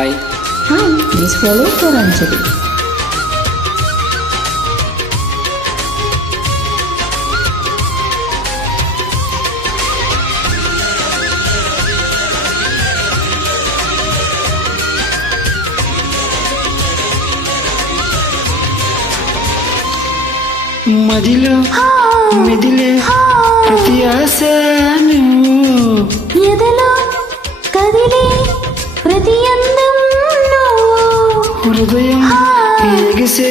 Hi. Hi, please follow for Anjali. మదిలో మెదిలే ప్రతి ఆశ నువ్వు, ఎదలో కదిలే ప్రతి అందం నువ్వు, హృదయం ఎగిసే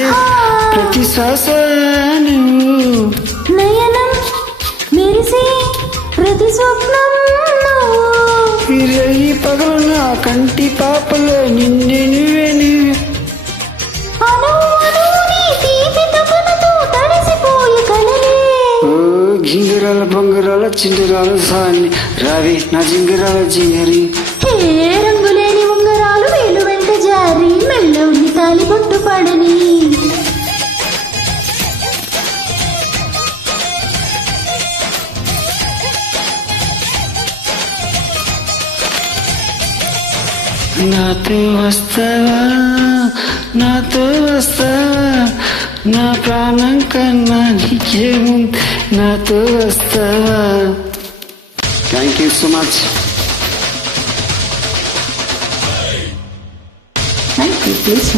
ప్రతి శ్వాస నువ్వు, నయనం మెరిసే ప్రతి స్వప్నం నువ్వు, ఈ పగలు నా కంటి పాపలో నిన్నే నువ్వే నువ్వే. జింగరాల బొంగరాల చింగరాల సాని రావి నా జింగరాల జింగరి. రంగులేని ఉంగరాలు వేలు వెంట జారి మెల్లోని తాలి బొట్టు పడని, నాతో వస్తావా నాతో వస్తావా, నా ప్రాణం కన్నా నీకేముంది, నాతో వస్తావా. Thank you so much. Thank you, please